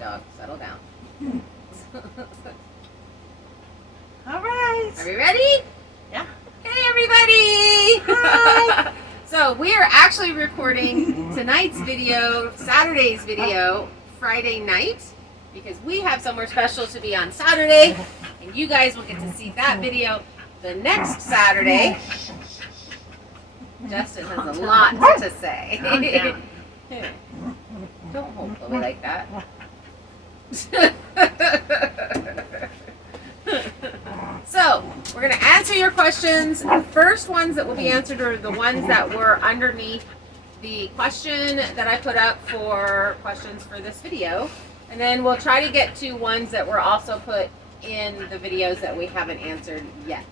dog. Settle down. All right. Are we ready? Yeah. Hey, everybody! Hi. So we are actually recording tonight's video, Saturday's video, Friday night, because we have somewhere special to be on Saturday, and you guys will get to see that video the next Saturday. Justin has a lot to say. Calm down. Don't hold Chloe like that. So, we're going to answer your questions. The first ones that will be answered are the ones that were underneath the question that I put up for questions for this video. And then we'll try to get to ones that were also put in the videos that we haven't answered yet.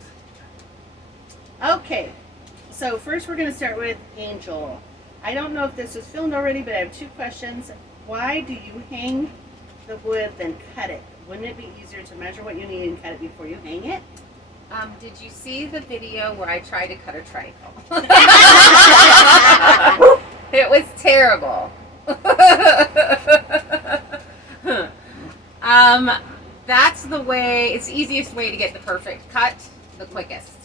Okay. So first we're going to start with Angel. I don't know if this was filmed already, but I have 2 questions. Why do you hang the wood then cut it? Wouldn't it be easier to measure what you need and cut it before you hang it? Did you see the video where I tried to cut a triangle? It was terrible. That's the way, it's the easiest way to get the perfect cut, the quickest.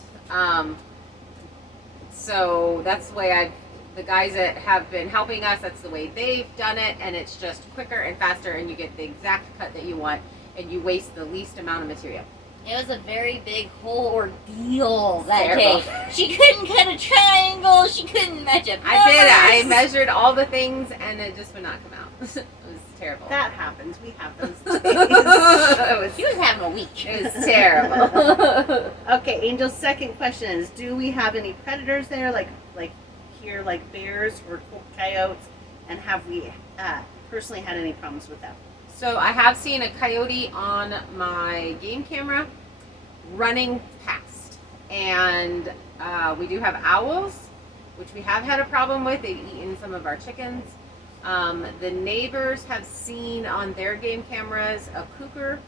So that's the way the guys that have been helping us, that's the way they've done it, and it's just quicker and faster, and you get the exact cut that you want, and you waste the least amount of material. It was a very big whole ordeal that Terrible. day. She couldn't cut a triangle. She couldn't match up I did it. I numbers. measured all the things, and it just would not come out. It was terrible. That happens. We have those She was having a week. It was terrible. Okay, Angel's second question is, do we have any predators there, like here, like bears or coyotes, and have we personally had any problems with them? So I have seen a coyote on my game camera running past, and we do have owls, which we have had a problem with. They've eaten some of our chickens. The neighbors have seen on their game cameras a cougar,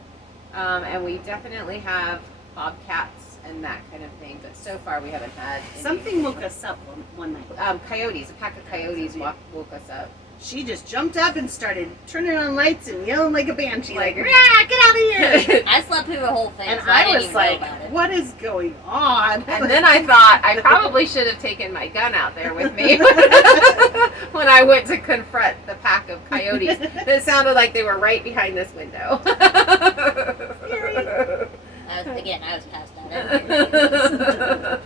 and we definitely have bobcats and that kind of thing, but so far we haven't had any. Something woke us up one night. Coyotes, a pack of coyotes woke us up. She just jumped up and started turning on lights and yelling like a banshee, like, Like, "Rah, get out of here!" I slept through the whole thing, And so I I didn't was even know like, about it. what is going on? And then I thought I probably should have taken my gun out there with me when I went to confront the pack of coyotes. It sounded like they were right behind this window. I was passed out.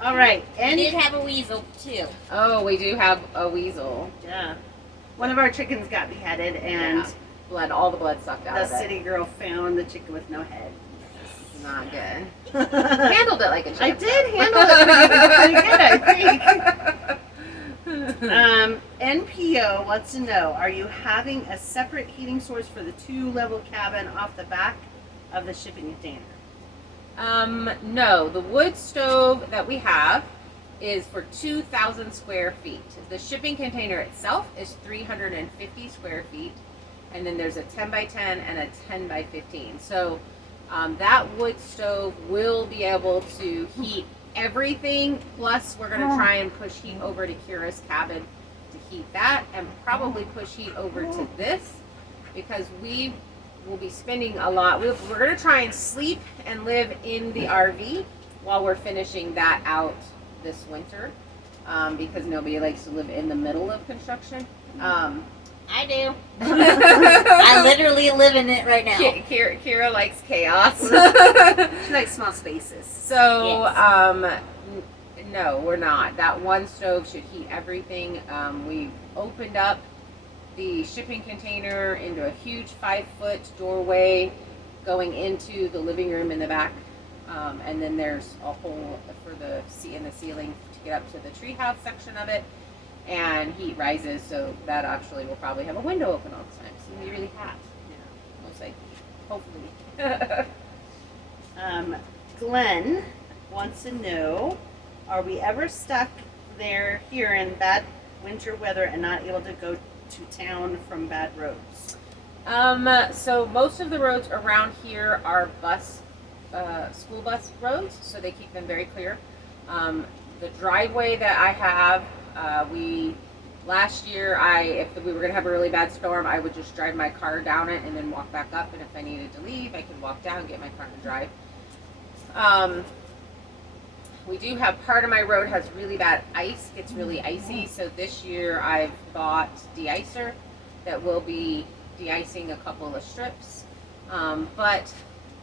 All right, We and did have a weasel, too. Oh, we do have a weasel. yeah, one of our chickens got beheaded, and Blood, all the blood sucked out the of it. city girl found the chicken with no head. Not good. Handled it like a champ. I did handle it pretty good, I think. NPO wants to know, are you having a separate heating source for the 2-level cabin off the back of the shipping container? No, the wood stove that we have is for 2,000 square feet. The shipping container itself is 350 square feet, and then there's a 10 by 10 and a 10 by 15. So that wood stove will be able to heat everything, plus we're going to try and push heat over to Kirra's cabin to heat that, and probably push heat over to this, because we will be spending a lot. We're going to try and sleep and live in the RV while we're finishing that out this winter, because nobody likes to live in the middle of construction. I do. I literally live in it right now. Kirra likes chaos. She likes small spaces. So, Yes. no, we're not. That one stove should heat everything. We've opened up the shipping container into a huge 5-foot doorway going into the living room in the back. And then there's a hole for in the ceiling to get up to the treehouse section of it. And heat rises, so that actually will probably have a window open all the time. So it'll be really hot. Yeah, most likely. Hopefully. Glenn wants to know, are we ever stuck here in bad winter weather and not able to go to town from bad roads? So most of the roads around here are school bus roads, so they keep them very clear. The driveway that I have, we Last year, if we were going to have a really bad storm, I would just drive my car down it and then walk back up. And if I needed to leave, I could walk down, get my car and drive. We do have part of my road has really bad ice, gets really icy. So this year I've bought de-icer that will be de-icing a couple of strips. But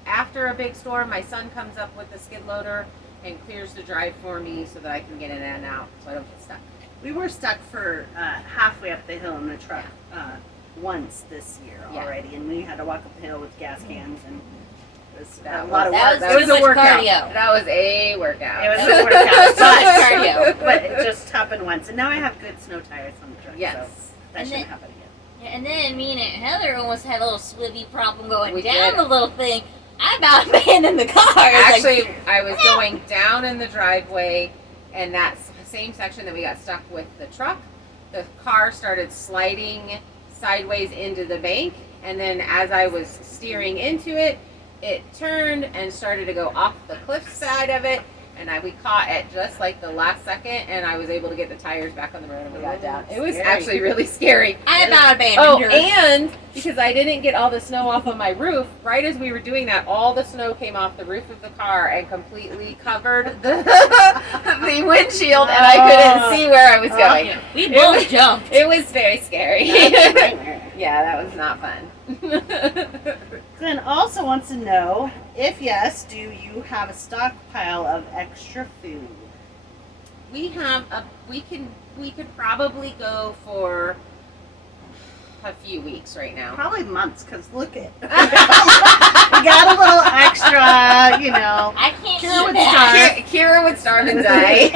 after a big storm, my son comes up with the skid loader and clears the drive for me so that I can get in and out so I don't get stuck. We were stuck for halfway up the hill in the truck once this year already, and we had to walk up the hill with gas cans, and it was a lot of work. That was a workout. cardio. That was a workout. It was a workout, cardio. but it just happened once, and now I have good snow tires on the truck, Yes. so that shouldn't happen again. Yeah, and then me and Aunt Heather almost had a little swivvy problem going We down did. the little thing. I about abandoned the car. Actually, I was going down in the driveway, and that same section that we got stuck with the truck, the car started sliding sideways into the bank, and then as I was steering into it, it turned and started to go off the cliff side of it, and we caught at just like the last second, and I was able to get the tires back on the road and we got down. It was Scary. actually really scary. I about abandoned her. And because I didn't get all the snow off of my roof, right as we were doing that, all the snow came off the roof of the car and completely covered the windshield, and I couldn't see where I was going. We both jumped. It was very scary. That's a nightmare. Yeah, that was not fun. Glenn also wants to know, if yes, do you have a stockpile of extra food? We could probably go for a few weeks right now. Probably months, because look at we got a little extra, you know. I can't Kirra eat would that. Kira would starve and die.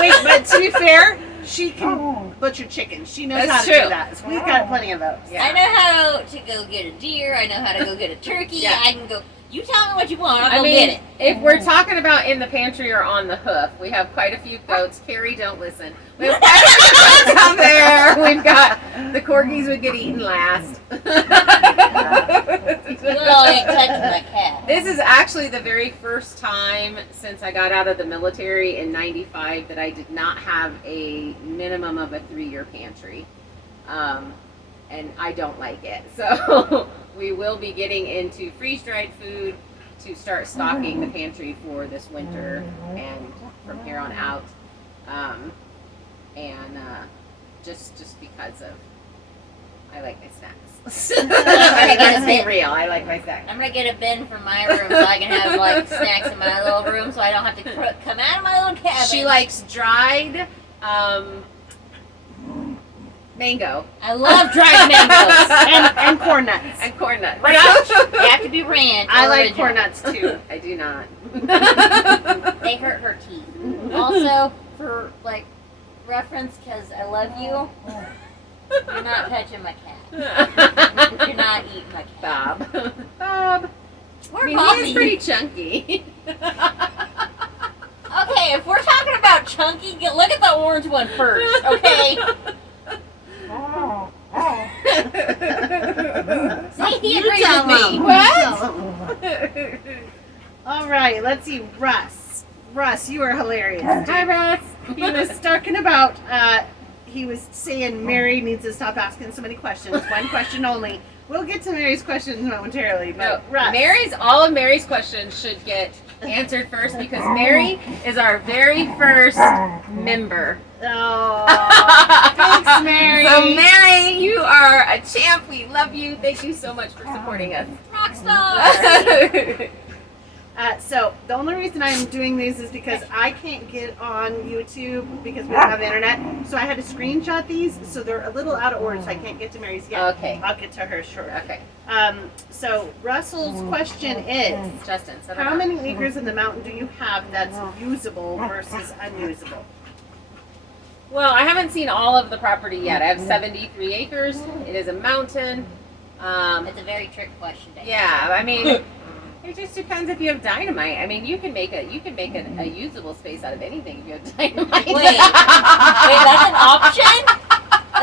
Wait, but to be fair, she can butcher chickens. She knows That's how to true. do that. So we've got plenty of those. Yeah. I know how to go get a deer. I know how to go get a turkey. Yeah. I can go. You tell me what you want. I'll I go mean, get it. if we're talking about in the pantry or on the hoof, we have quite a few goats. Carrie, don't listen. We have quite a few goats out there. We've got the corgis would get eaten last. You all ain't touching my cat. This is actually the very first time since I got out of the military in '95 that I did not have a minimum of a 3-year pantry. And I don't like it. So we will be getting into freeze-dried food to start stocking the pantry for this winter and from here on out. Just because of I like my snacks. I mean, let's be real. I like my snacks. I'm gonna get a bin from my room so I can have like snacks in my little room, so I don't have to come out of my little cabin. She likes dried mango I love dried mangoes. And corn nuts. and corn nuts. Ranch. They have to be ranch. I or like original. corn nuts too. I do not. They hurt her teeth. Also, for like reference, because I love you, you're not touching my cat. You're not eating my cat. Bob. We're I mean, Bobby. he is pretty chunky. Okay, if we're talking about chunky, look at the orange one first, okay? See, he agrees with me. What? All right, let's see. Russ, you are hilarious. Hi, Russ. He was talking about, he was saying Mary needs to stop asking so many questions. One question only. We'll get to Mary's questions momentarily, No, but Russ. all of Mary's questions should get answered first because Mary is our very first member. Oh, thanks, Mary. So Mary, you are a champ. We love you. Thank you so much for supporting us. Rockstar! So the only reason I'm doing these is because I can't get on YouTube because we don't have internet. So I had to screenshot these, so they're a little out of order, so I can't get to Mary's yet. Okay. I'll get to her shortly. Okay. So Russell's question is, Justin, set it how up. many acres in the mountain do you have that's usable versus unusable? Well, I haven't seen all of the property yet. I have 73 acres. It is a mountain. It's a very trick question. Dave. Yeah, I mean, it just depends if you have dynamite. I mean, you can make a usable space out of anything if you have dynamite. Wait, that's an option?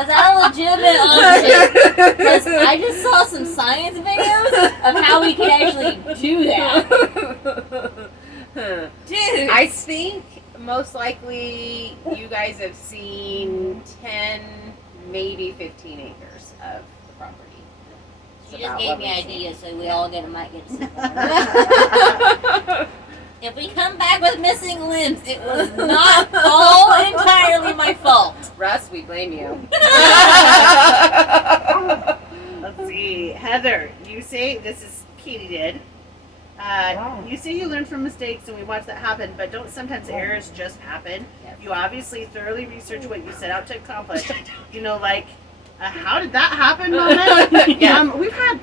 Is that a legitimate option? Because I just saw some science videos of how we can actually do that. Dude. I think most likely you guys have seen 10, maybe 15 acres of the property. She It's just about gave what me we've ideas, seen. so we all might get to sit down. If we come back with missing limbs, it was not all entirely my fault. Russ, we blame you. Let's see. Heather, you say, this is Katie did. You say you learn from mistakes and we watch that happen, but don't sometimes errors just happen? Yes. You obviously thoroughly research what you set out to accomplish. You know, like, how did that happen moment? Yeah. We've had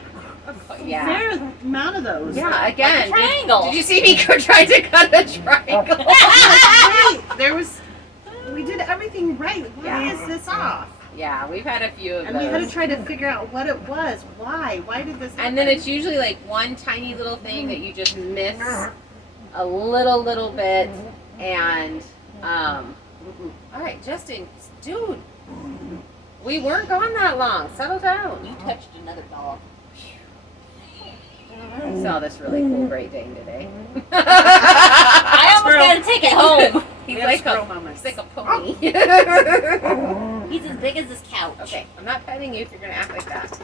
Yeah. fair amount of those. Yeah, again. Triangle. Did you see me trying to cut a triangle? Right. We did everything right. Why Yeah. is this off? Yeah, we've had a few of And those. we had to try to figure out what it was. Why? Why did this happen? And then it's usually like one tiny little thing that you just miss a little bit. And, all right, Justin, dude, we weren't gone that long. Settle down. You touched another dog. I saw this really cool Great Dane today. I almost got to take it home. He's We have like squirrel a moments. pony. He's as big as this couch. Okay, I'm not petting you if you're gonna act like that.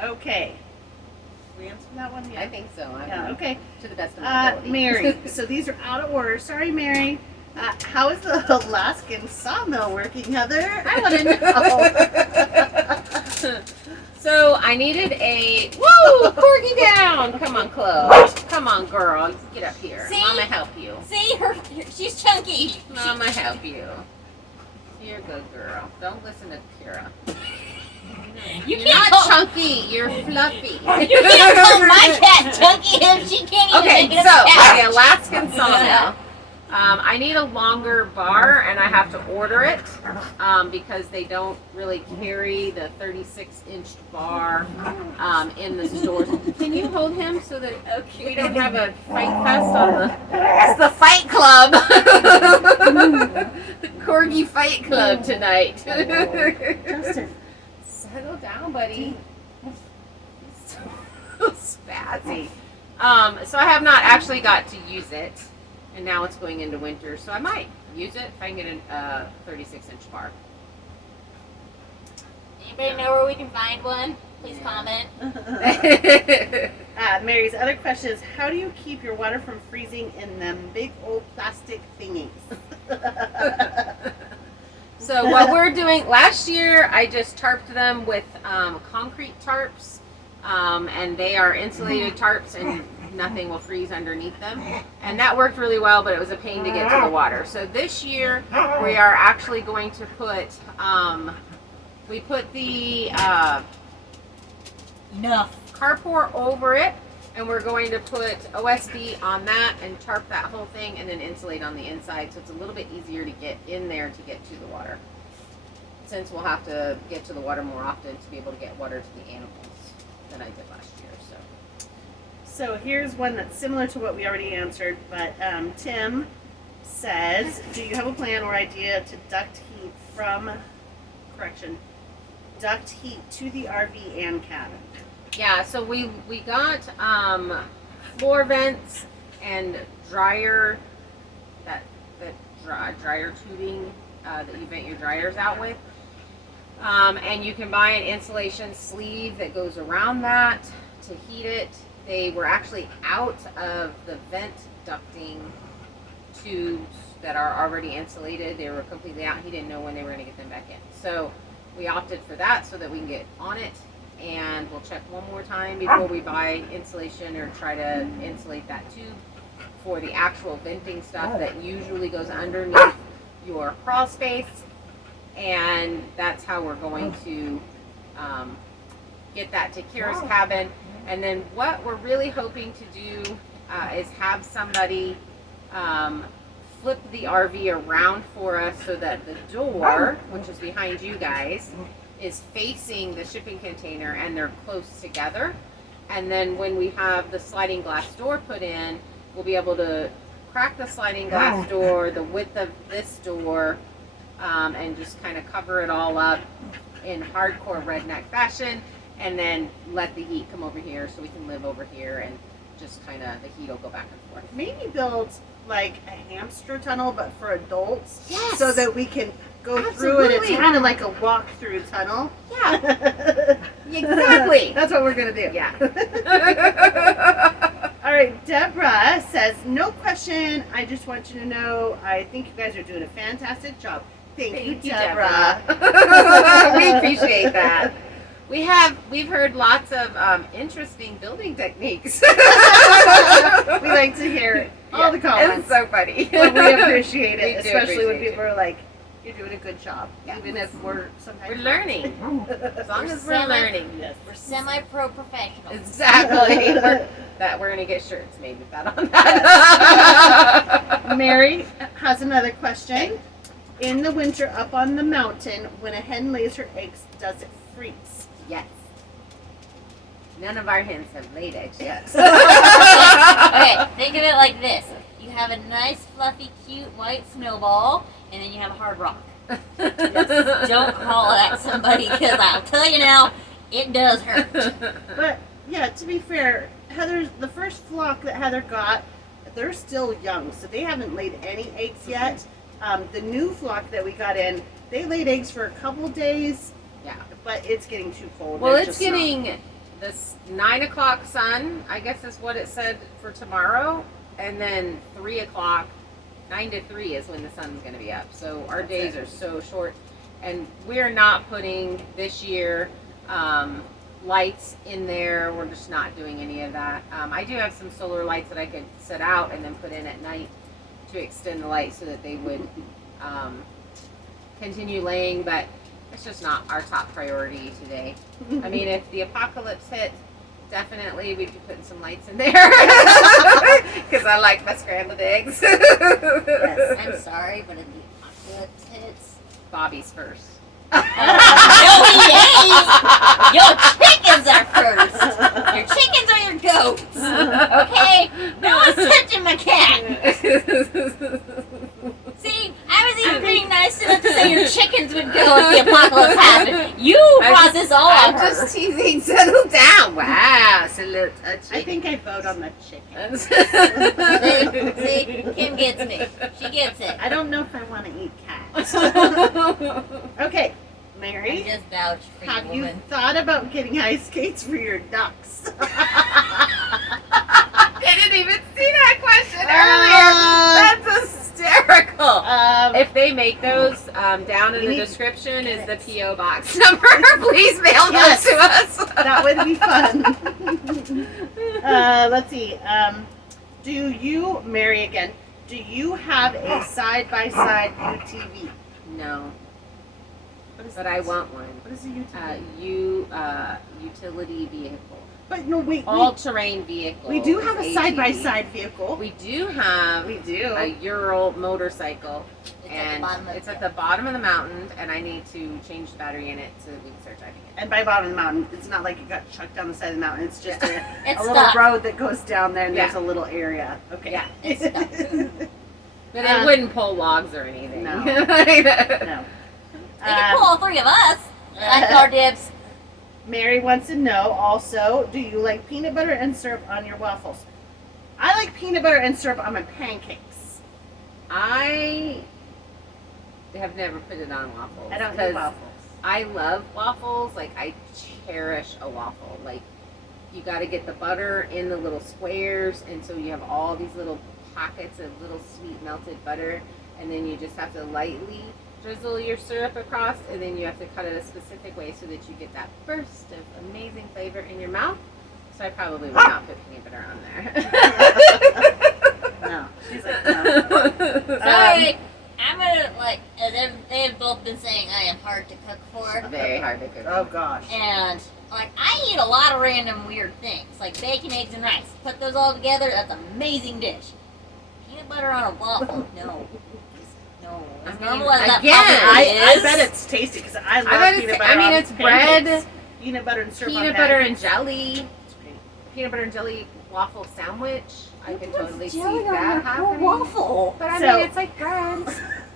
Okay. We answered that one? I think so. Yeah, okay. To the best of my ability. Mary, so these are out of order. Sorry, Mary. How is the Alaskan sawmill working, Heather? I want to know. So I needed a corgi down. Come on, Chloe. Come on, girl. Get up here. See? Mama help you. See, she's chunky. Mama help you. You're a good girl. Don't listen to Kirra. You You're can't not call, chunky. You're fluffy. you can't call my cat chunky if she can't even Okay, make it so up a couch. the Alaskan sawmill. I need a longer bar, and I have to order it because they don't really carry the 36-inch bar in the stores. Can you hold him so that we don't have a fight fest on the? It's the Fight Club, the Corgi Fight Club tonight. Justin. Settle down, buddy. So spazzy. So I have not actually got to use it. And now it's going into winter, so I might use it if I can get a 36-inch bar. Anybody know where we can find one? Please comment. Mary's other question is, how do you keep your water from freezing in them big old plastic thingies? So what we're doing, last year I just tarped them with concrete tarps, and they are insulated tarps and nothing will freeze underneath them. And that worked really well, but it was a pain to get to the water. So this year we are actually going to put, we put the Enough. carport over it, and we're going to put OSB on that and tarp that whole thing and then insulate on the inside, so it's a little bit easier to get in there to get to the water, since we'll have to get to the water more often to be able to get water to the animals than I did last year. So here's one that's similar to what we already answered, but Tim says, do you have a plan or idea to duct heat to the RV and cabin? Yeah, so we got floor vents and dryer dryer tubing that you vent your dryers out with, and you can buy an insulation sleeve that goes around that to heat it. They were actually out of the vent ducting tubes that are already insulated. They were completely out. He didn't know when they were going to get them back in. So we opted for that so that we can get on it. And we'll check one more time before we buy insulation or try to insulate that tube for the actual venting stuff that usually goes underneath your crawl space. And that's how we're going to get that to Kirra's cabin. And then what we're really hoping to do is have somebody flip the RV around for us so that the door, which is behind you guys, is facing the shipping container and they're close together. And then when we have the sliding glass door put in, we'll be able to crack the sliding glass door the width of this door and just kind of cover it all up in hardcore redneck fashion. And then let the heat come over here so we can live over here and just kind of, the heat will go back and forth. Maybe build like a hamster tunnel, but for adults, Yes. so that we can go through it. It's Absolutely. kind of like a walk-through tunnel. Yeah, exactly. That's what we're gonna do. Yeah. All right, Deborah says, no question. I just want you to know, I think you guys are doing a fantastic job. Thank you, Deborah. We appreciate that. We've heard lots of interesting building techniques. We like to hear all the comments. It's so funny. But we appreciate We it, do especially when appreciate people are like, you're doing a good job. Yeah. Even if we're sometimes We're learning. As long as we're learning. Yes. We're semi-pro professionals. Exactly. We're gonna get shirts made with that on that. Mary has another question. In the winter up on the mountain, when a hen lays her eggs, does it freeze? Yes. None of our hens have laid eggs yet. Okay, think of it like this. You have a nice, fluffy, cute white snowball, and then you have a hard rock. Don't call at somebody, because I'll tell you now, it does hurt. But yeah, to be fair, the first flock that Heather got, they're still young, so they haven't laid any eggs yet. The new flock that we got in, they laid eggs for a couple days. Yeah. But it's getting too cold. Well, They're it's just getting this 9 o'clock sun, I guess is what it said for tomorrow. And then 3 o'clock, 9 to 3 is when the sun's going to be up. So our days are so short. And we're not putting this year lights in there. We're just not doing any of that. I do have some solar lights that I could set out and then put in at night to extend the light so that they would continue laying. But it's just not our top priority today. I mean, if the apocalypse hit, definitely we'd be putting some lights in there. Because I like my scrambled eggs. Yes. I'm sorry, but if the apocalypse hits, Bobby's first. no, he ain't. Your chickens are first. Your chickens or your goats. Okay? No one's touching my cat. See, I was even being nice enough to say your chickens would go if the apocalypse happened. You brought this all I'm on her. just teasing. Settle down. Wow. Salute a I think I vote on the chicken. See, Kim gets me. She gets it. I don't know if I want to eat cats. Okay, I Mary, just vouch for you, have you woman. thought about getting ice skates for your ducks? I didn't even see that question earlier. That's hysterical. If they make those, down in the description is the P.O. box number. Please mail those to us. That would be fun. Let's see. Do you, Mary again, do you have a side-by-side UTV? No, What is but this? I want one. What is a UTV? Utility vehicle. But no, wait. All-terrain vehicle. We do have a ATV. side-by-side vehicle. We do have We do. a Ural motorcycle. It's And at the bottom of it's the at the bottom of the mountain, and I need to change the battery in it so that we can start driving it. And by bottom of the mountain, it's not like it got chucked down the side of the mountain. It's just a It's little stuck. road that goes down there, and Yeah. there's a little area. Okay. Yeah. It's stuck. But it wouldn't pull logs or anything. No. No. No. They can pull all three of us. Like our dips. Mary wants to know also, do you like peanut butter and syrup on your waffles? I like peanut butter and syrup on my pancakes. I have never put it on waffles. I don't do because waffles. I love waffles. Like, I cherish a waffle. Like, you got to get the butter in the little squares, and so you have all these little pockets of little sweet melted butter, and then you just have to lightly drizzle your syrup across, and then you have to cut it a specific way so that you get that burst of amazing flavor in your mouth. So I probably would not put peanut butter on there. No. She's like, no. Sorry. I'm gonna, like, they've both been saying I am hard to cook for. Very hard to cook. Oh, gosh. And, like, I eat a lot of random weird things, like bacon, eggs, and rice. Put those all together, that's an amazing dish. Peanut butter on a waffle, no. No. As I mean, normal as that again, probably I is. bet it's tasty because I love I bet peanut it's, butter I mean, on it's pancakes. bread, Peanut butter and syrup on peanut butter and pancakes. jelly, It's great. peanut butter and jelly waffle sandwich. I can totally see Jelly on that a happening. waffle. But I So- mean, it's like bread.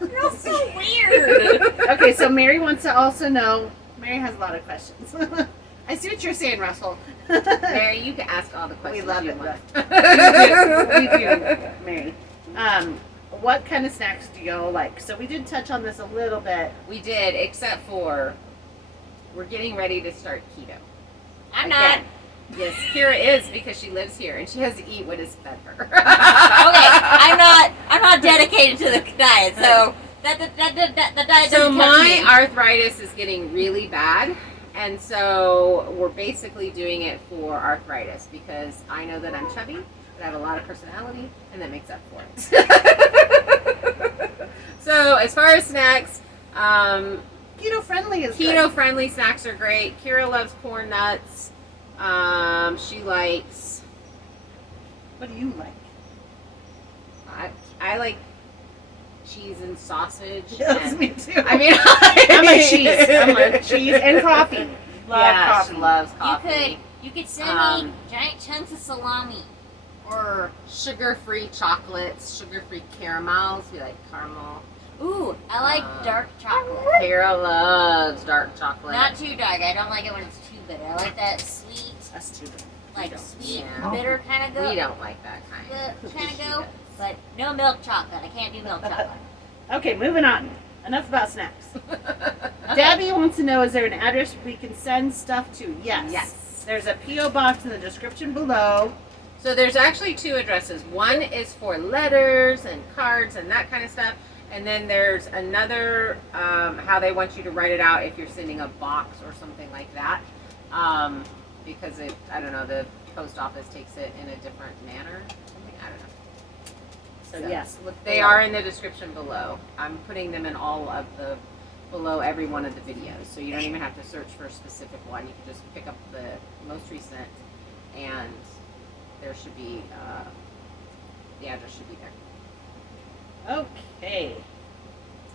That's so weird. Okay, so Mary wants to also know. Mary has a lot of questions. I see what you're saying, Russell. Mary, you can ask all the We questions love you it. want. We do, Mary. What kind of snacks do y'all like? So we did touch on this a little bit. We did, except for we're getting ready to start keto. I'm not. Yes, Kirra is because she lives here and she has to eat what is fed her. Okay, I'm not dedicated to the diet, so the diet So doesn't touch my me. arthritis is getting really bad, and so we're basically doing it for arthritis because I know that I'm chubby, but I have a lot of personality, and that makes up for it. So as far as snacks, Keto friendly is keto good. friendly snacks are great. Kirra loves corn nuts. She likes. What do you like? I like cheese and sausage. Yes, and, me too. I mean, I'm a cheese. I'm a cheese and coffee. Love yeah, coffee. she loves coffee. You could send me giant chunks of salami, or Sugar-free chocolates, sugar-free caramels. We like caramel. ooh, I like dark chocolate. Kirra loves dark chocolate. Not too dark. I don't like it when it's too bitter. I like that sweet, That's too good. like don't- sweet, yeah. bitter kind of go. We don't like that kind. Kind of go, but no milk chocolate. I can't do milk chocolate. Okay, moving on. Enough about snacks. Okay. Debbie wants to know, is there an address we can send stuff to? Yes. Yes. There's a P.O. box in the description below. So there's actually two addresses. One is for letters and cards and that kind of stuff. And then there's another, how they want you to write it out if you're sending a box or something like that. Because I don't know, the post office takes it in a different manner. I don't know. So yes, look They below. are in the description below. I'm putting them in all of below every one of the videos. So you don't even have to search for a specific one. You can just pick up the most recent and there should be, the address should be there. Okay.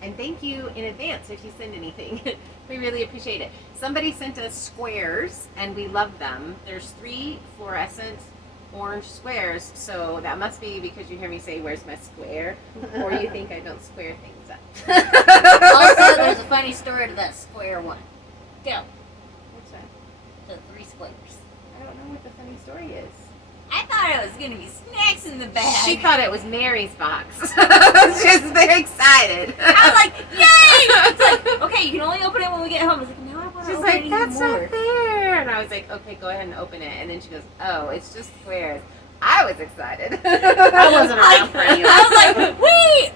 And thank you in advance if you send anything. We really appreciate it. Somebody sent us squares and we love them. There's 3 fluorescent orange squares, so that must be because you hear me say, "Where's my square?" Or you think I don't square things up. Also, there's a funny story to that square one. Go. What's that? The 3 squares. I don't know what the funny story is. I thought it was gonna be snacks in the bag. She thought it was Mary's box. She's very excited. I was like, yay! It's like, okay, you can only open it when we get home. I was like, no, I want to She's open like, it even "That's more. not fair." And I was like, "Okay, go ahead and open it." And then she goes, "Oh, it's just squares." I was excited. I wasn't around for any of I was like, wait!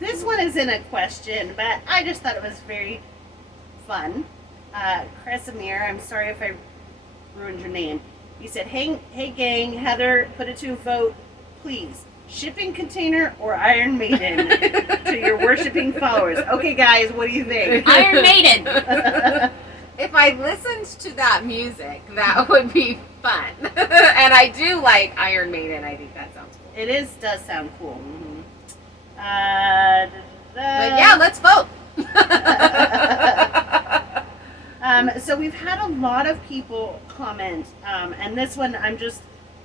This one isn't a question, but I just thought it was very fun. Chris Amir, I'm sorry if I ruined your name. He said, hey gang, Heather, put it to a vote, please. Shipping container or Iron Maiden to your worshiping followers. Okay, guys, what do you think? Iron Maiden. If I listened to that music, that would be fun. And I do like Iron Maiden. I think that sounds cool. It does sound cool. But yeah, let's vote. So we've had a lot of people comment, and this one I'm just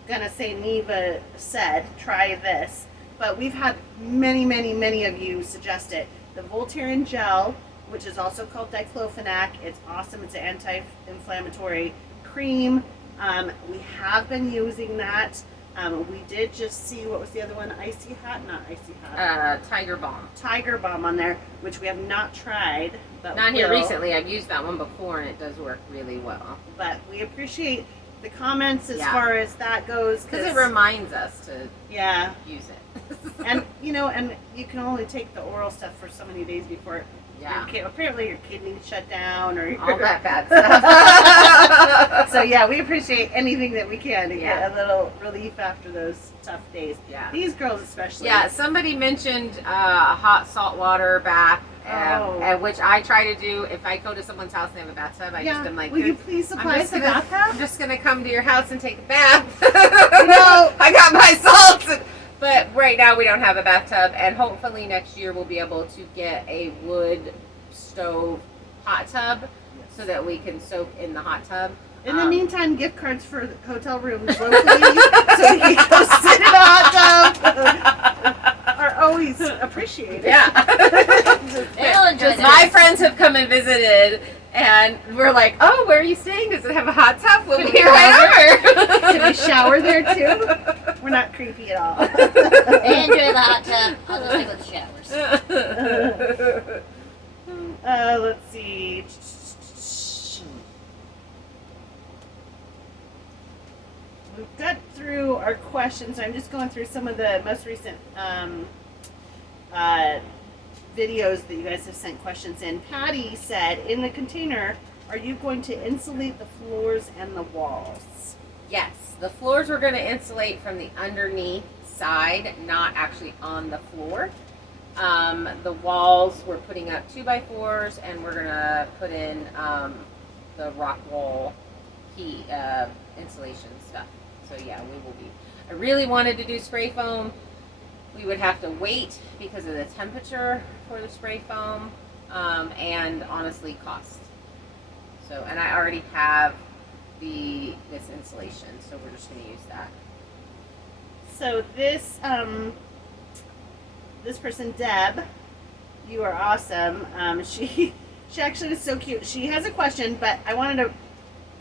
gonna say Neva said, try this. But we've had many of you suggest it. The Voltaren gel, which is also called diclofenac. It's awesome. It's an anti-inflammatory cream. We have been using that. We did just see, what was the other one? Icy Hot? Not Icy Hot. Tiger Balm. Tiger Balm on there, which we have not tried. But Not here will. recently. I've used that one before, and it does work really well. But we appreciate the comments as Yeah. far as that goes. Because it reminds us to yeah. use it. And, and you can only take the oral stuff for so many days before yeah. apparently your kidneys shut down or All that bad stuff. So yeah, we appreciate anything that we can to Yeah. get a little relief after those tough days. Yeah. These girls especially. Yeah, somebody mentioned a hot salt water bath, and which I try to do if I go to someone's house and they have a bathtub. I just am like, will you please supply I'm us just a gonna- bathtub? I'm just gonna come to your house and take a bath. No. I got my salts. But right now we don't have a bathtub, and hopefully next year we'll be able to get a wood stove hot tub so that we can soak in the hot tub. In the meantime, gift cards for hotel rooms locally so we can go sit in a hot tub are always appreciated. Yeah. They'll enjoy Just my friends have come and visited, and we're like, "Oh, where are you staying? Does it have a hot tub? We'll be here right over." Can we shower there too? We're not creepy at all. They enjoy the hot tub. I'll just stick with the showers. Let's see. We've got through our questions. I'm just going through some of the most recent videos that you guys have sent questions in. Patty said, in the container, are you going to insulate the floors and the walls? Yes, the floors we're going to insulate from the underneath side, not actually on the floor. The walls, we're putting up 2x4s, and we're going to put in the rock wall key insulation stuff. So yeah, we will be. I really wanted to do spray foam. We would have to wait because of the temperature for the spray foam, and honestly cost. So, and I already have this insulation, so we're just going to use that. So this this person, Deb, you are awesome. She actually was so cute. She has a question, but I wanted to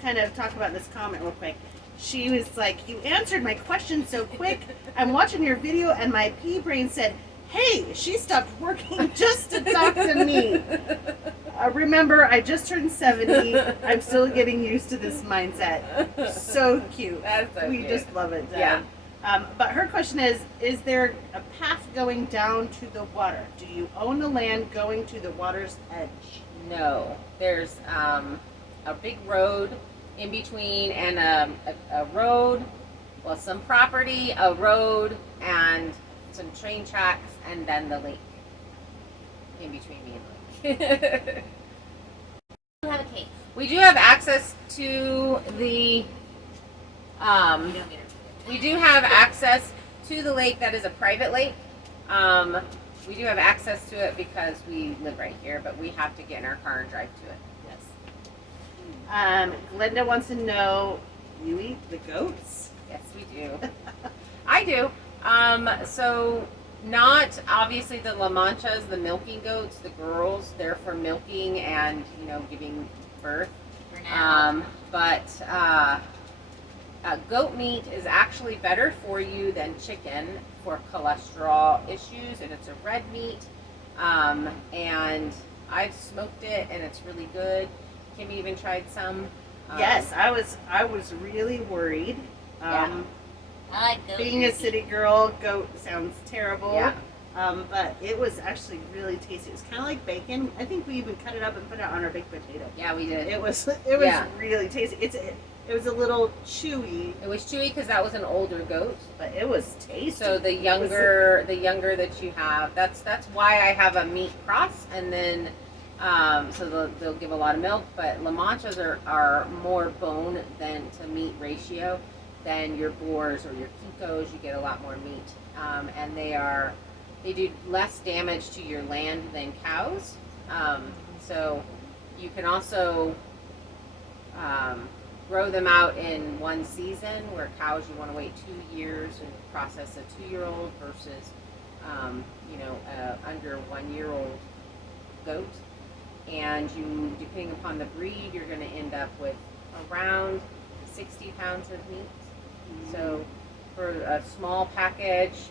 kind of talk about this comment real quick. She was like, you answered my question so quick. I'm watching your video and my pea brain said, hey, she stopped working just to talk to me. Remember, I just turned 70. I'm still getting used to this mindset. So cute. That's so we cute. just love it, Deb. Yeah. But her question is there a path going down to the water? Do you own the land going to the water's edge? No, there's a big road in between, and a road, well, some property, a road, and some train tracks, and then the lake in between me and the lake. You have a case. We do have access to the You don't get it. we do have access to the lake. That is a private lake. We do have access to it because we live right here, but we have to get in our car and drive to it. Yes. Glenda wants to know, you eat the goats? Yes, we do. I do. So not obviously the La Manchas, the milking goats, the girls, they're for milking and, giving birth. For now. But goat meat is actually better for you than chicken for cholesterol issues, and it's a red meat. And I've smoked it, and it's really good. Kimmy even tried some. Yes, I was really worried. Yeah. I like goat Being a jerky. city girl, goat sounds terrible. Yeah. But it was actually really tasty. It was kind of like bacon. I think we even cut it up and put it on our baked potato. Yeah, we did. It was Yeah. really tasty. It was a little chewy, It was chewy because that was an older goat. but it was tasty. So the younger that you have, that's why I have a meat cross, and then so they'll give a lot of milk. But La Manchas are more bone than to meat ratio than your boars or your Kikos. You get a lot more meat, and they do less damage to your land than cows. So you can also grow them out in one season, where cows you want to wait 2 years and process a 2-year-old versus under 1-year-old goat. And you, depending upon the breed, you're going to end up with around 60 pounds of meat. So for a small package,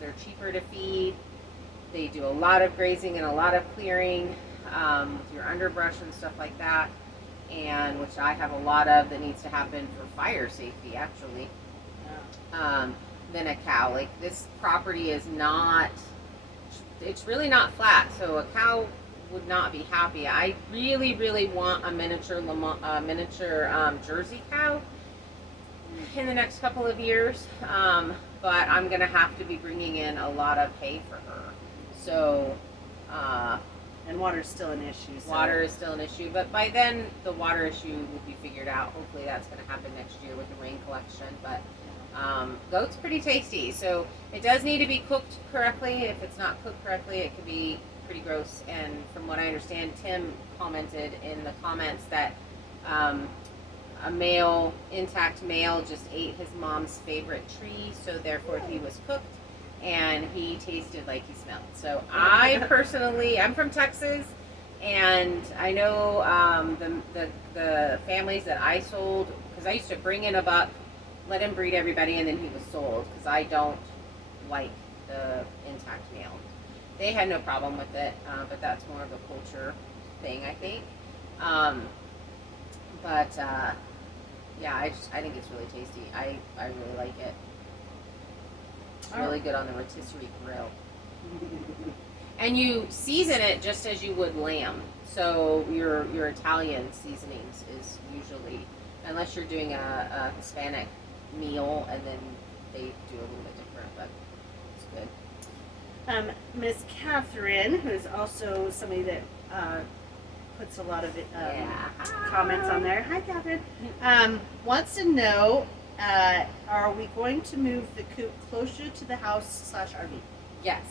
they're cheaper to feed. They do a lot of grazing and a lot of clearing with your underbrush and stuff like that, and which I have a lot of that needs to happen for fire safety, actually. Than a cow. Like, this property is not, it's really not flat, so a cow would not be happy. I really, really want a miniature Jersey cow in the next couple of years, but I'm gonna have to be bringing in a lot of hay for her. So, and water's still an issue. So. water is still an issue, but by then the water issue will be figured out. Hopefully that's going to happen next year with the rain collection. But goat's pretty tasty, so it does need to be cooked correctly. If it's not cooked correctly, it could be pretty gross. And from what I understand, Tim commented in the comments that a intact male just ate his mom's favorite tree, so therefore he was cooked and he tasted like he smelled. So I personally, I'm from Texas, and I know the families that I sold, because I used to bring in a buck let him breed everybody, and then he was sold because I don't like the intact male. They had no problem with it, but that's more of a culture thing, I think. Yeah, I think it's really tasty. I really like it. It's really good on the rotisserie grill. And you season it just as you would lamb. So your Italian seasonings is usually, unless you're doing a Hispanic meal, and then they do a little bit different, but it's good. Miss Catherine, who's also somebody that puts a lot of comments on there. Hi, Catherine. Wants to know, are we going to move the coop closer to the house/RV? Yes.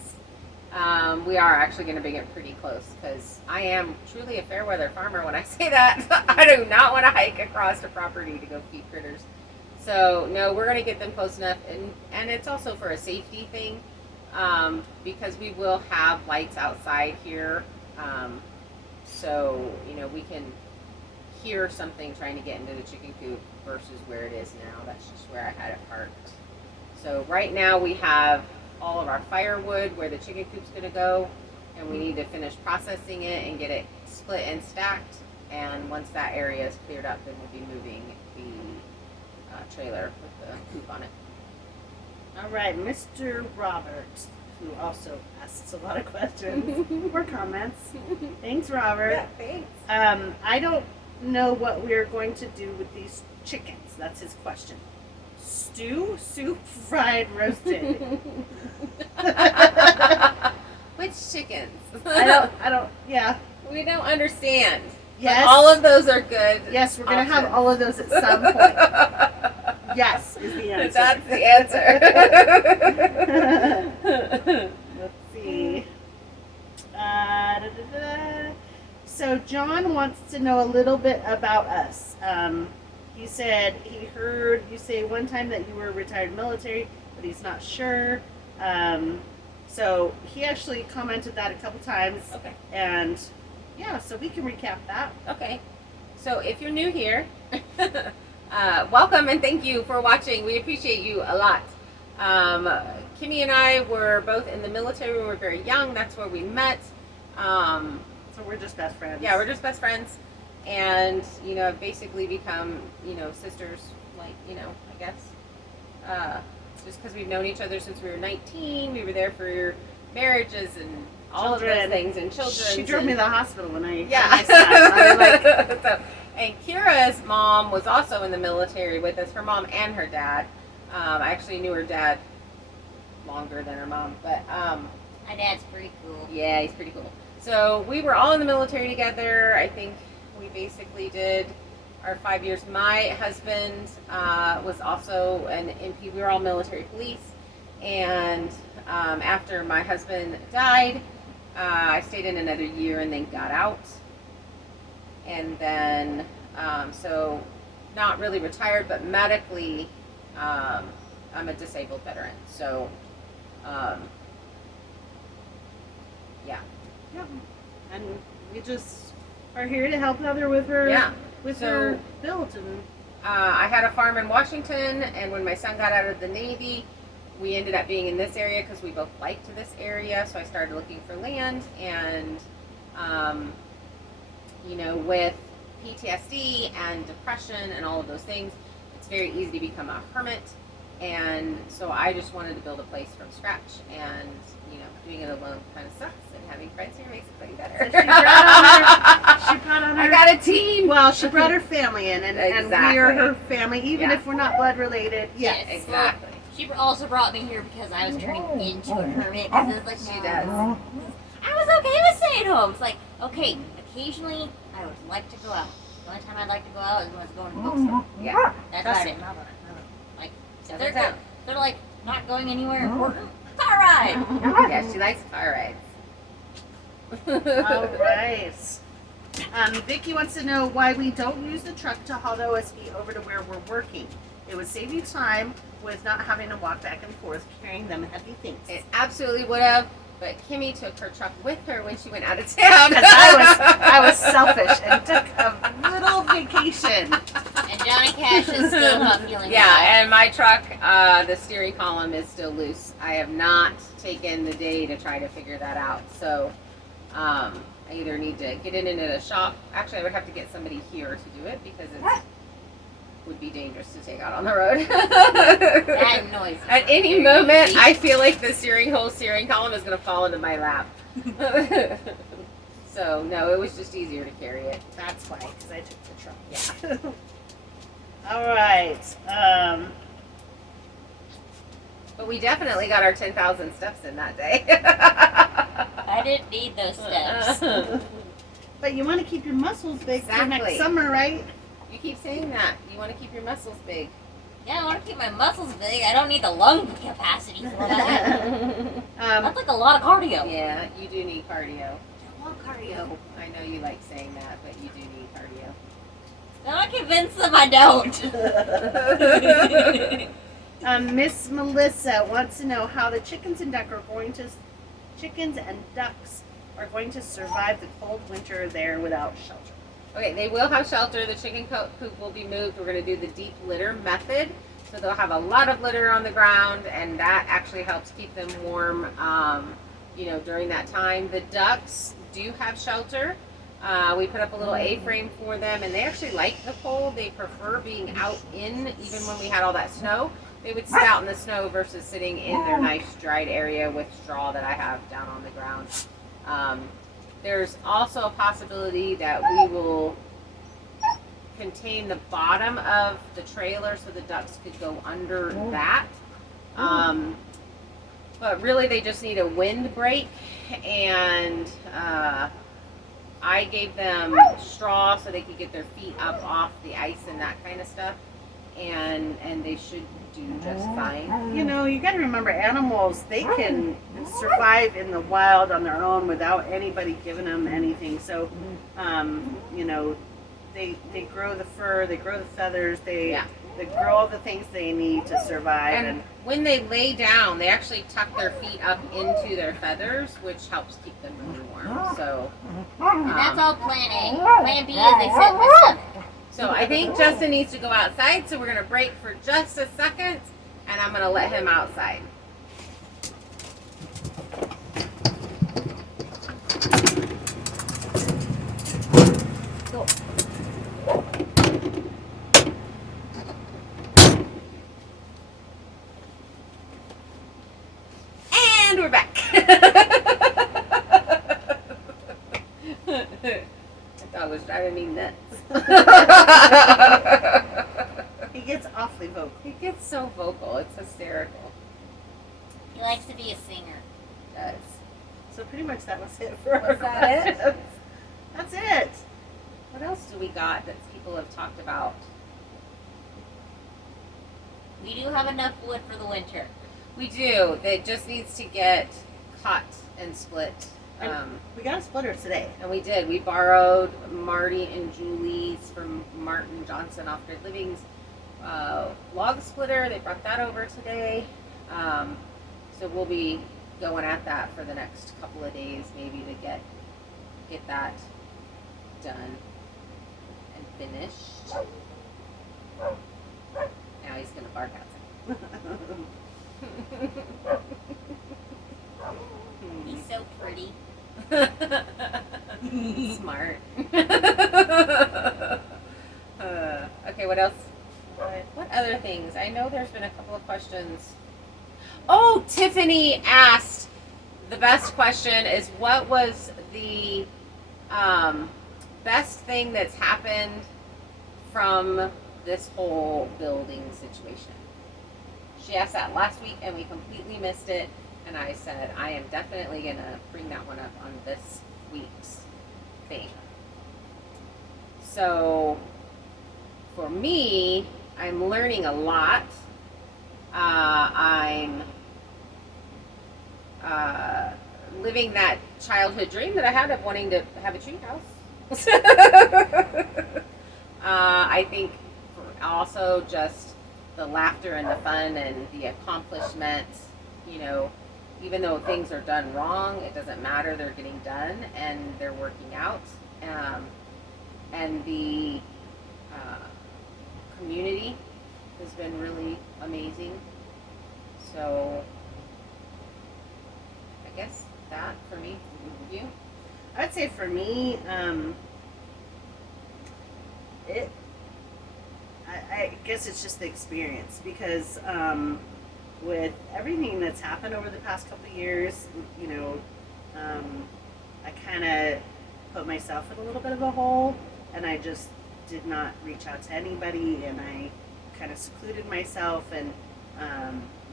We are actually going to bring it pretty close because I am truly a fair weather farmer when I say that. I do not want to hike across the property to go feed critters. So no, we're going to get them close enough, and it's also for a safety thing, because we will have lights outside here, so we can hear something trying to get into the chicken coop versus where it is now. That's just where I had it parked. So right now we have all of our firewood where the chicken coop's going to go, and we need to finish processing it and get it split and stacked, and once that area is cleared up, then we'll be moving the trailer with the coop on it. All right, Mr. Robert, who also asks a lot of questions or comments. Thanks, Robert. Yeah, thanks. I don't know what we're going to do with these chickens. That's his question. Stew, soup, fried, roasted. Which chickens? Yeah. We don't understand. Yes. But all of those are good. Yes, we're going to have options. all of those at some point. Yes, is the answer. That's the answer. Let's see. So John wants to know a little bit about us. He said he heard you say one time that you were retired military, but he's not sure. So he actually commented that a couple times. Okay. And yeah, so we can recap that. Okay. So if you're new here, welcome and thank you for watching. We appreciate you a lot. Kimmy and I were both in the military when we were very young. That's where we met. So we're just best friends. Yeah, we're just best friends. And, have basically become, sisters, like, I guess. Just because we've known each other since we were 19. We were there for your marriages and all of those things, and children. She drove me to the hospital when I Yeah. had my son. I was like, and Kira's mom was also in the military with us, her mom and her dad. I actually knew her dad longer than her mom, but My dad's pretty cool. yeah, he's pretty cool. So we were all in the military together. I think we basically did our 5 years. My husband was also an MP. We were all military police, and after my husband died, I stayed in another year and then got out. And then, so not really retired, but medically, I'm a disabled veteran. So, yeah. yeah. And we just are here to help Heather with her her build. And I had a farm in Washington, and when my son got out of the Navy, we ended up being in this area because we both liked this area. So I started looking for land, and with PTSD and depression and all of those things, it's very easy to become a hermit. And so I just wanted to build a place from scratch, and doing it alone kind of sucks, and having friends here makes it way better. So she brought on her. I got a team. Well, she brought her family in, and we are her family, even Yeah. if we're not blood related. Yes. Exactly. She also brought me here because I was turning into a hermit. Because it's like, She does. I was okay with staying home. It's like, okay, occasionally I would like to go out. The only time I'd like to go out is when I was going to the bookstore. Yeah. That's That's about it. it. Like, if That's they're like not going anywhere important. Car ride. Yeah, she likes car rides. All right. Vicky wants to know why we don't use the truck to haul the OSB over to where we're working. It would save you time with not having to walk back and forth carrying them heavy things. It absolutely would have, but Kimmy took her truck with her when she went out of town. Because I was selfish and took a little vacation. And And Johnny Cash is still not feeling Yeah, well. and my truck, the steering column is still loose. I have not taken the day to try to figure that out. So I either need to get it into the shop. Actually, I would have to get somebody here to do it because it would be dangerous to take out on the road. That noise. At any moment, I feel like the steering column is going to fall into my lap. So, no, it was just easier to carry it. That's why, because I took the truck. Yeah. All right. But we definitely got our 10,000 steps in that day. I didn't need those steps. But you want to keep your muscles big for Exactly. next summer, right? You keep saying that. You want to keep your muscles big. Yeah, I want to keep my muscles big. I don't need the lung capacity for that. That's like a lot of cardio. Yeah, you do need cardio. I want cardio. I know you like saying that, but you do need cardio. I'm convinced them I don't. Miss Melissa wants to know how the chickens and ducks are going to survive the cold winter there without shelter. Okay, they will have shelter. The chicken coop will be moved. We're going to do the deep litter method. So they'll have a lot of litter on the ground, and that actually helps keep them warm, during that time. The ducks do have shelter. We put up a little A-frame for them, and they actually like the cold. They prefer being out even when we had all that snow. They would sit out in the snow versus sitting in their nice dried area with straw that I have down on the ground. There's also a possibility that we will contain the bottom of the trailer so the ducks could go under that. But really they just need a wind break, and I gave them straw so they could get their feet up off the ice and that kind of stuff, and they should do just fine. You know, you got to remember, animals, they can survive in the wild on their own without anybody giving them anything. So, they grow the fur, they grow the feathers, they grow all the things they need to survive. And when they lay down, they actually tuck their feet up into their feathers, which helps keep them really warm. So, And that's all plan A. Plan B is they sit in my stomach. So I think Justin needs to go outside, so we're going to break for just a second, and I'm going to let him outside. Go. And we're back. That dog was driving me nuts. He gets awfully vocal. He gets so vocal. It's hysterical. He likes to be a singer. It does. So pretty much that was it for our Was that it? questions. That's it. What else do we got that people have talked about? We do have enough wood for the winter. We do. It just needs to get cut and split. We got a splitter today. And we did. We borrowed Marty and Julie's from Martin Johnson off Good Living's log splitter. They brought that over today. So we'll be going at that for the next couple of days, maybe, to get that done and finished. Now he's going to bark outside. He's so pretty. Smart. Okay, what else? What other things? I know there's been a couple of questions. Oh, Tiffany asked, the best question is, what was the best thing that's happened from this whole building situation? She asked that last week and we completely missed it. And I said, I am definitely going to bring that one up on this week's thing. So, for me, I'm learning a lot. I'm living that childhood dream that I had of wanting to have a treehouse. I think also just the laughter and the fun and the accomplishment, even though things are done wrong, it doesn't matter. They're getting done and they're working out. And the community has been really amazing. So I guess that for me. You? I would say for me, I guess it's just the experience because with everything that's happened over the past couple of years, you know, I kind of put myself in a little bit of a hole, and I just did not reach out to anybody, and I kind of secluded myself, and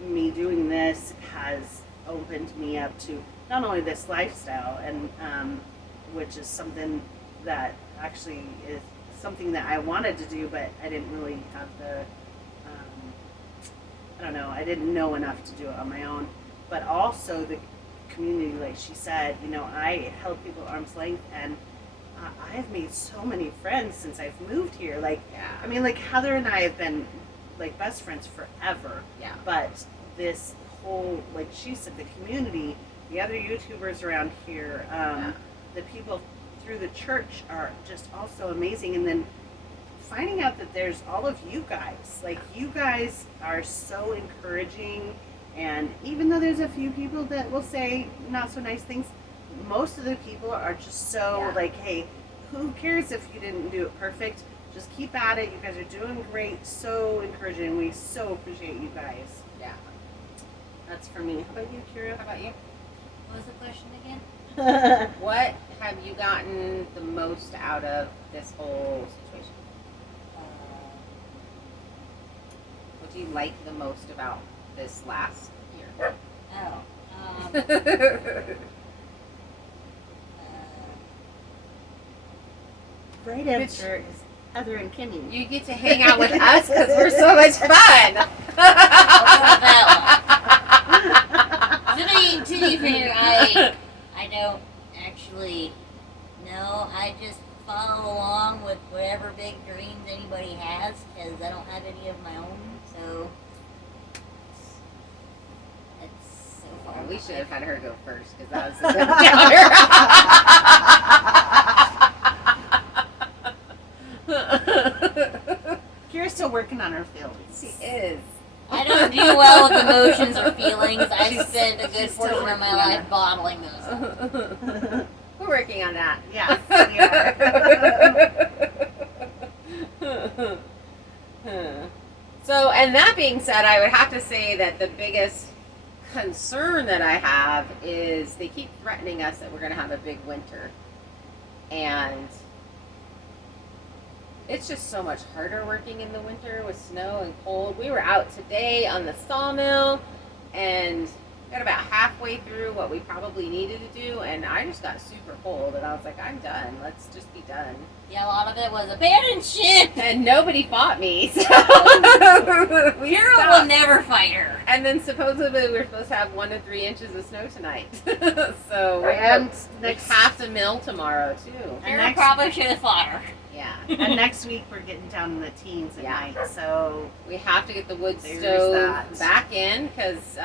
me doing this has opened me up to not only this lifestyle, and which is something that actually is something that I wanted to do, but I didn't really have the, I don't know, I didn't know enough to do it on my own. But also the community, like she said, you know, I held people at arm's length, and I have made so many friends since I've moved here. Like, Yeah. I mean, like Heather and I have been like best friends forever. Yeah. But this whole, like she said, the community, the other YouTubers around here, the people through the church are just also amazing. And then finding out that there's all of you guys, like you guys are so encouraging. And even though there's a few people that will say not so nice things, most of the people are just so like, hey, who cares if you didn't do it perfect? Just keep at it. You guys are doing great. So encouraging. We so appreciate you guys. Yeah. That's for me. How about you, Kirra? How about you? What was the question again? What have you gotten the most out of this whole situation? What do you like the most about this last year? Right answer is Heather and Kenny. You get to hang out with us because we're so much fun. To be fair, I don't actually know. I just follow along with whatever big dreams anybody has because I don't have any of my own. So it's so far. We should have had her go first because that was a good Kirra's still working on her feelings. She is. I don't do well with emotions or feelings. I spend a good portion of my life bottling those. We're working on that. Yes, we are. So, and that being said, I would have to say that the biggest concern that I have is they keep threatening us that we're going to have a big winter. And it's just so much harder working in the winter with snow and cold. We were out today on the Sawmill and got about halfway through what we probably needed to do, and I just got super cold, and I was like, I'm done. Let's just be done. Yeah, a lot of it was abandoned ship. And nobody fought me, so Kirra will never fight her. And then supposedly we're supposed to have 1 to 3 inches of snow tonight. So we have to mill tomorrow too. Kirra probably should have fought her. Yeah. And next week we're getting down in the teens at night, so we have to get the wood there's stove that. back in because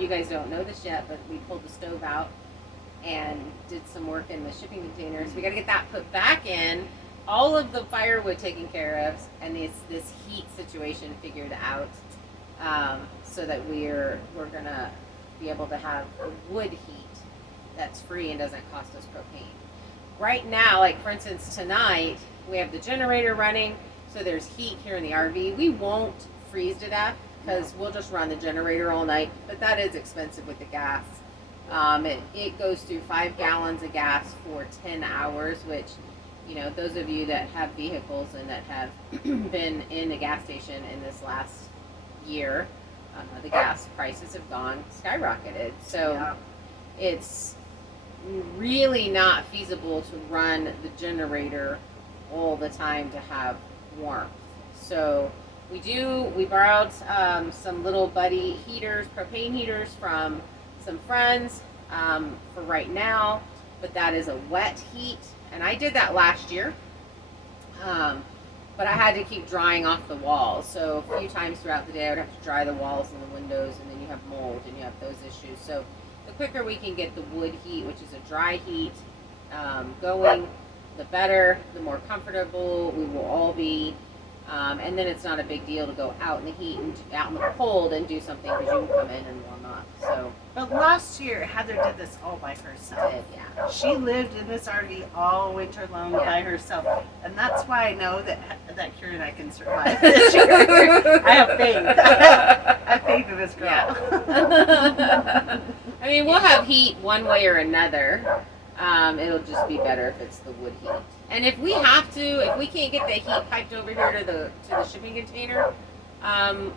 you guys don't know this yet, but we pulled the stove out and did some work in the shipping containers. We got to get that put back in. All of the firewood taken care of, and this heat situation figured out, so that we're gonna be able to have a wood heat that's free and doesn't cost us propane. Right now, like for instance tonight, we have the generator running, so there's heat here in the RV. We won't freeze to death because we'll just run the generator all night, but that is expensive with the gas. It goes through 5 gallons of gas for 10 hours, which, you know, those of you that have vehicles and that have been in a gas station in this last year, the gas prices have gone skyrocketed. So it's really not feasible to run the generator all the time to have warmth. So we borrowed some little buddy heaters, propane heaters from some friends for right now, but that is a wet heat, and I did that last year, but I had to keep drying off the walls. So a few times throughout the day I would have to dry the walls and the windows, and then you have mold and you have those issues. So the quicker we can get the wood heat, which is a dry heat, going, the better, the more comfortable we will all be. And then it's not a big deal to go out in the heat and out in the cold and do something because you can come in and warm up. So, But last year, Heather did this all by herself. yeah. She lived in this RV all winter long by herself, and that's why I know that Kirra and I can survive this year. I have faith. I have faith in this girl. Yeah. I mean, we'll have heat one way or another. It'll just be better if it's the wood heat. And if we have to, if we can't get the heat piped over here to the shipping container,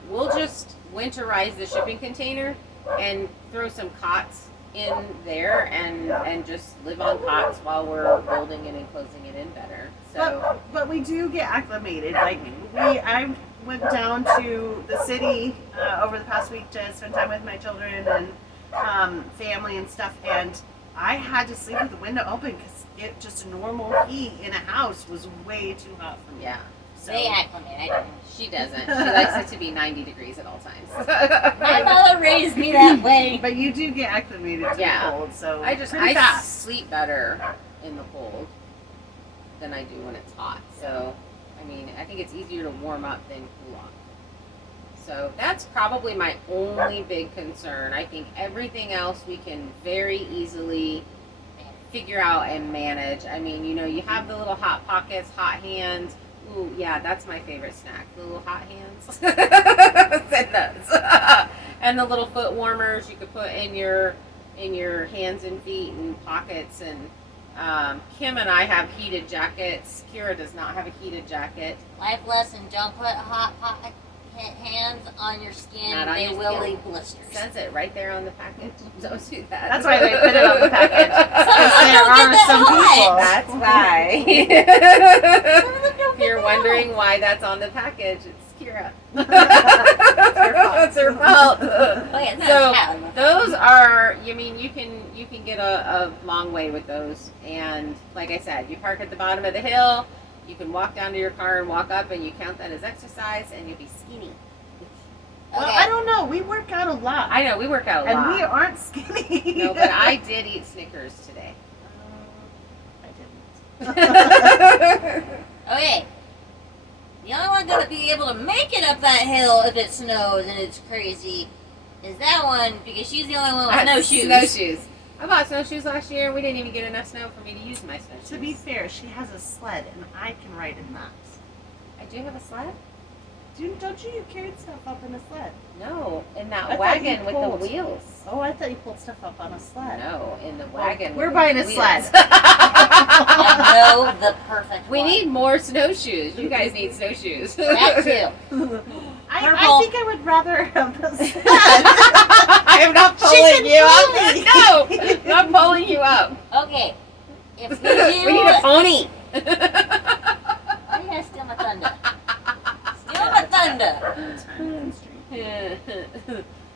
we'll just winterize the shipping container and throw some cots in there and just live on cots while we're building it and closing it in better. So, but we do get acclimated. Like I went down to the city over the past week to spend time with my children and family and stuff, and I had to sleep with the window open because it just normal heat in a house was way too hot for me. yeah. So, They acclimate. I don't. She doesn't. She likes it to be 90 degrees at all times. My mother raised me that way. but you do get acclimated to Yeah. the cold, so I pretty fast. sleep better in the cold than I do when it's hot. So, I mean, I think it's easier to warm up than cool off. So that's probably my only big concern. I think everything else we can very easily figure out and manage. I mean, you know, you have the little hot pockets, hot hands. Ooh, yeah, that's my favorite snack. The little hot hands. Said those. And the little foot warmers you could put in your hands and feet and pockets. And Kim and I have heated jackets. Kirra does not have a heated jacket. Life lesson: don't put hot hands on your skin. Not on They your will skin. leave blisters. It says it right there on the package. Don't do that. That's why they put it on the package. Some Because people there don't get are that some hot. people. That's why. Some of them don't If get you're that wondering hot. why that's on the package, it's Kirra. It's It's her fault. Okay, it's not So, a challenge. those are, I mean, you can get a long way with those. And like I said, you park at the bottom of the hill, you can walk down to your car and walk up, and you count that as exercise, and you'll be skinny. Well, Okay. I don't know. We work out a lot, I know, we work out a and lot. we aren't skinny. No, but I did eat Snickers today. I didn't. Okay. The only one gonna be able to make it up that hill if it snows and it's crazy is that one because she's the only one with snowshoes. Snowshoes. I bought snowshoes last year, and we didn't even get enough snow for me to use my snowshoes. To be fair, she has a sled, and I can ride in that. I do have a sled? Don't you carried stuff up in a sled? No, in I that thought wagon you with pulled. the wheels. Oh, I thought you pulled stuff up on a sled. No, in the wagon. We're with buying the a wheels. sled. I know the perfect We one. need more snowshoes. You guys need snowshoes. that too. I Purple. think I would rather have the sled. I am not She pulling can you up. pull me. No, I'm not pulling you up. Okay. If we do We need a pony. Why are you gonna steal my thunder? Steal my thunder.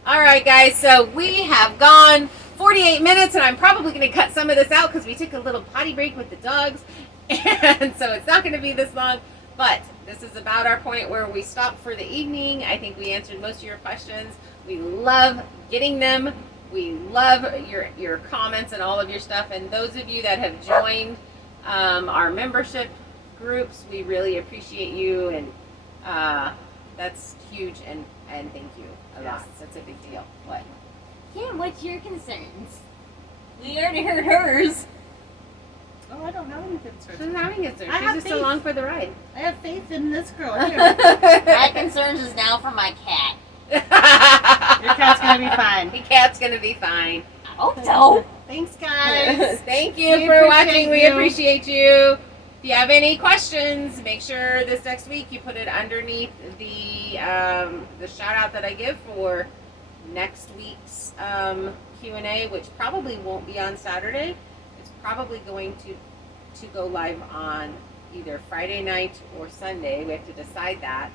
All right, guys. So we have gone 48 minutes, and I'm probably going to cut some of this out because we took a little potty break with the dogs, and so it's not going to be this long. But this is about our point where we stop for the evening. I think we answered most of your questions. We love getting them. We love your comments and all of your stuff. And those of you that have joined our membership groups, we really appreciate you. And that's huge. And thank you a lot. That's a big deal. What? Kim, what's your concerns? We already heard hers. Oh, I don't have any She's concerns. not having it, sir. I She's have just faith. along for the ride. I have faith in this girl here. My concerns is now for my cat. Your cat's gonna be fine. The cat's gonna be fine. I hope so. Thanks, guys. Thank you We for appreciate watching. We you. appreciate you. If you have any questions, make sure this next week you put it underneath the shout out that I give for next week's Q&A, which probably won't be on Saturday. It's probably going to go live on either Friday night or Sunday. We have to decide that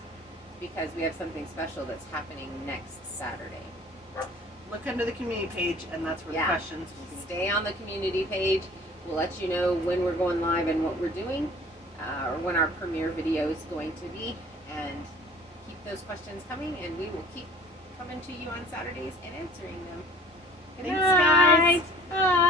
because we have something special that's happening next Saturday. Look under the community page, and that's where Yeah. the questions will be. Stay on the community page. We'll let you know when we're going live and what we're doing, or when our premiere video is going to be. And keep those questions coming, and we will keep coming to you on Saturdays and answering them. Good Thanks, night. guys. Bye.